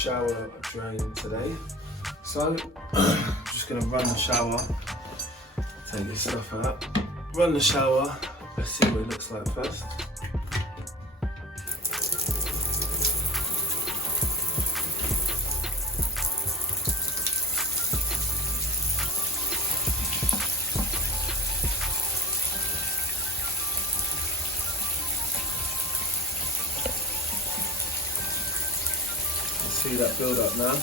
shower drain today. So I'm just gonna run the shower, take this stuff out, run the shower, let's see what it looks like first. See that build up now.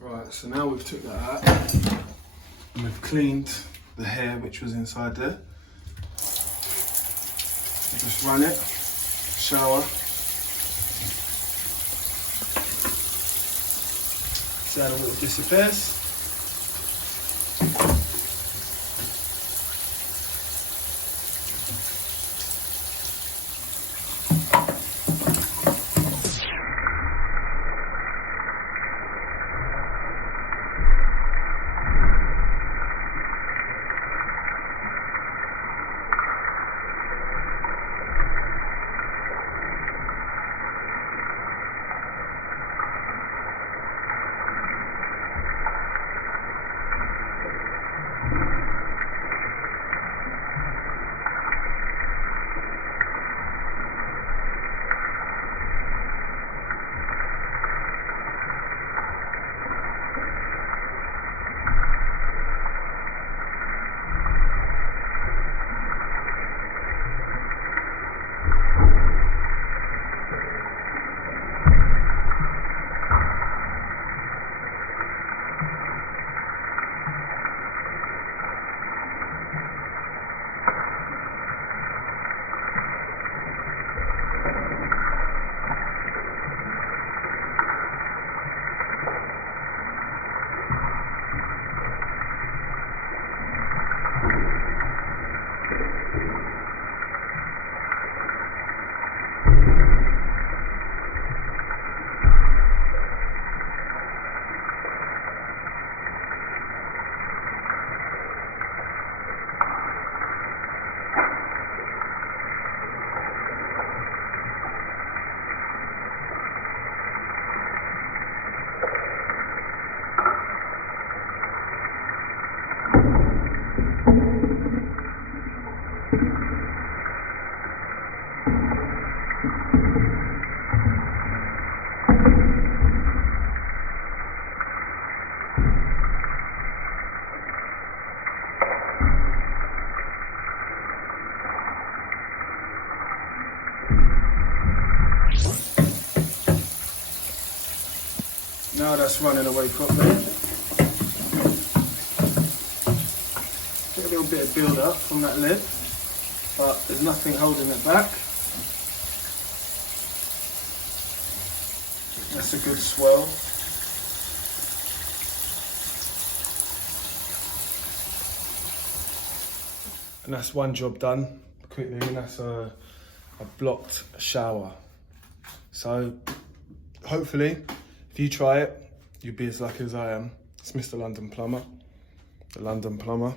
Right, so now we've took that out and we've cleaned the hair which was inside there. Just run it, shower. See how the water disappears. that's running away properly. Get a little bit of build up from that lid, but there's nothing holding it back. That's a good swell. And that's one job done quickly, and that's a blocked shower. So hopefully, if you try it, you'll be as lucky as I am. It's Mr. London Plumber, the London Plumber.